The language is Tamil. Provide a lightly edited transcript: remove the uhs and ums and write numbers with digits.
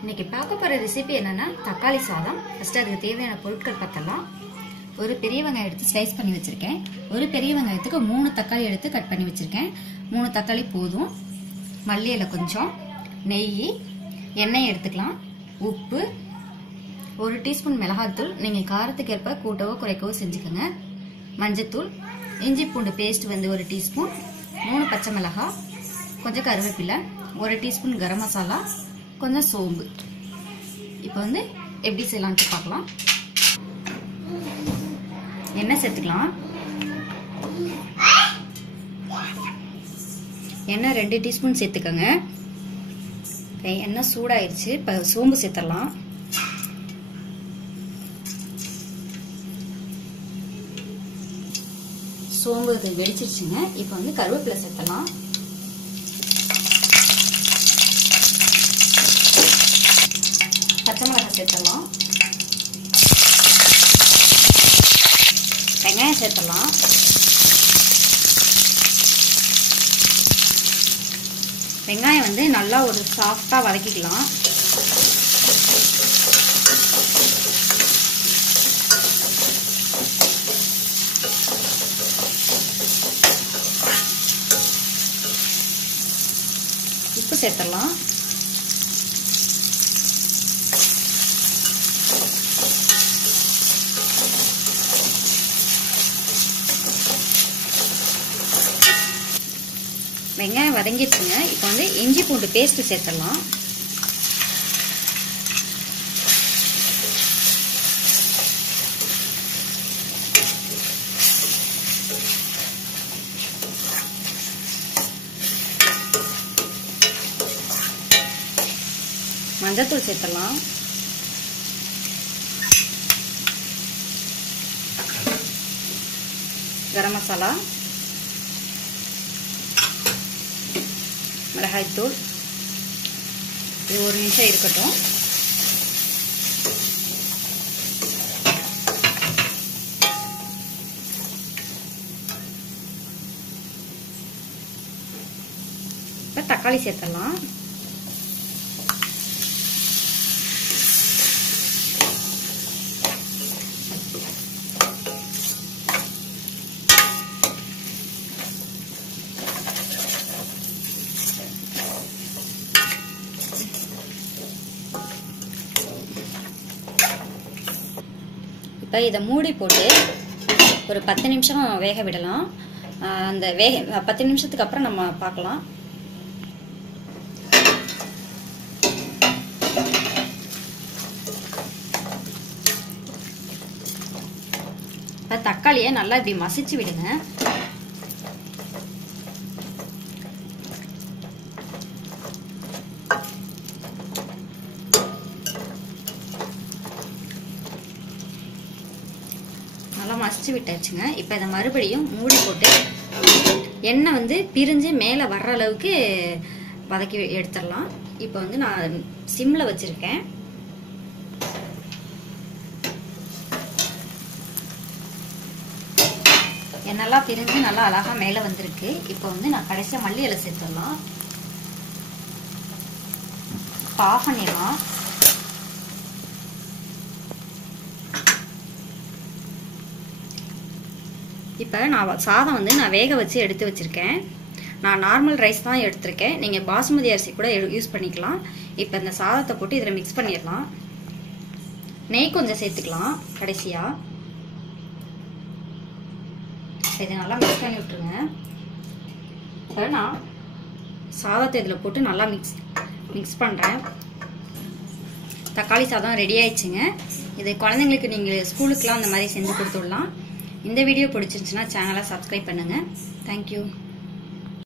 இன்னைக்கு பார்க்க போற ரெசிபி என்னன்னா தக்காளி சாதம். ஃபர்ஸ்ட் அதுக்கு தேவையான பொருட்கள் பார்த்தலாம். ஒரு பெரிய வெங்காயம் எடுத்து ஸ்லைஸ் பண்ணி வச்சிருக்கேன். ஒரு பெரிய வெங்காயத்துக்கு 3 தக்காளி எடுத்து கட் பண்ணி வச்சிருக்கேன். 3 தக்காளி போதும். மல்லி இலை கொஞ்சம், நெய், எண்ணெய் எடுத்துக்கலாம், உப்பு, 1 டீஸ்பூன் மிளகாய்த்தூள், நீங்க காரத்துக்கு ஏற்ப கூட்டவோ குறைக்கவோ செஞ்சுக்கோங்க, மஞ்சத்தூள், இஞ்சி பூண்டு பேஸ்ட் வந்து 1 டீஸ்பூன், 3 பச்சை மிளகாய், கொஞ்சம் கருவேப்பிலை, 1 டீஸ்பூன் கரம் மசாலா, கொஞ்சம் சோம்பு. இப்போ வந்து எப்படி செய்யலாம்னு பார்க்கலாம். எண்ணெய் சேர்த்துக்கலாம். எண்ணெய் 2 டீஸ்பூன் சேர்த்துக்கோங்க. எண்ணெய் சூடாயிருச்சு. இப்போ சோம்பு சேர்த்துடலாம். சோம்பு வெடிச்சிருச்சுங்க. இப்போ வந்து கருவேப்பிலை சேர்த்தலாம். பச்சை மிளகாய் சேர்த்தலாம். வெங்காயம் சேர்த்தலாம். வெங்காயம் வந்து நல்லா ஒரு சாஃப்டா வதக்கிக்கலாம். உப்பு சேர்த்தலாம். வெங்காயம் வதங்கிடுச்சுங்க. இப்போ வந்து இஞ்சி பூண்டு பேஸ்ட் சேர்த்துடலாம். மஞ்சத்தூள் சேர்த்துடலாம். கரம் மசாலா, மிளகாய்த்தூள். இது 1 நிமிஷம் இருக்கட்டும். இப்போ தக்காளி சேர்த்தலாம். இப்போ இதை மூடி போட்டு ஒரு 10 நிமிஷம் வேக விடலாம். அந்த 10 நிமிஷத்துக்கு அப்புறம் நம்ம பார்க்கலாம். தக்காளியை நல்லா இப்படி மசிச்சு விடுங்க. நல்லா மசிச்சு விட்டாச்சுங்க. இப்போ இதை மறுபடியும் மூடி போட்டு எண்ணெய் வந்து பிரிஞ்சு மேலே வர்ற அளவுக்கு வதக்கி எடுத்துடலாம். இப்போ வந்து நான் சிம்ல வச்சிருக்கேன். எண்ணெய்லாம் பிரிஞ்சு நல்லா அழகா மேலே வந்திருக்கு. இப்போ வந்து நான் கடைசியா மல்லி இலை சேர்த்துடலாம். ஆஃப் பண்ணிடலாம். இப்போ நான் சாதம் வந்து நான் வேக வச்சு எடுத்து வச்சிருக்கேன். நான் நார்மல் ரைஸ் தான் எடுத்திருக்கேன். நீங்கள் பாசுமதி அரிசி கூட யூஸ் பண்ணிக்கலாம். இப்போ இந்த சாதத்தை போட்டு இதில் மிக்ஸ் பண்ணிடலாம். நெய் கொஞ்சம் சேர்த்துக்கலாம் கடைசியாக. இதை நல்லா மிக்ஸ் பண்ணி விட்டுருங்க. இப்போ நான் சாதத்தை இதில் போட்டு நல்லா மிக்ஸ் பண்ணுறேன். தக்காளி சாதம் ரெடி ஆயிடுச்சுங்க. இது குழந்தைங்களுக்கு நீங்கள் ஸ்கூலுக்குலாம் அந்த மாதிரி செஞ்சு கொடுத்துடலாம். இந்த வீடியோ பிடிச்சிருந்துச்சுன்னா சேனலை சப்ஸ்கிரைப் பண்ணுங்கள். தேங்க்யூ.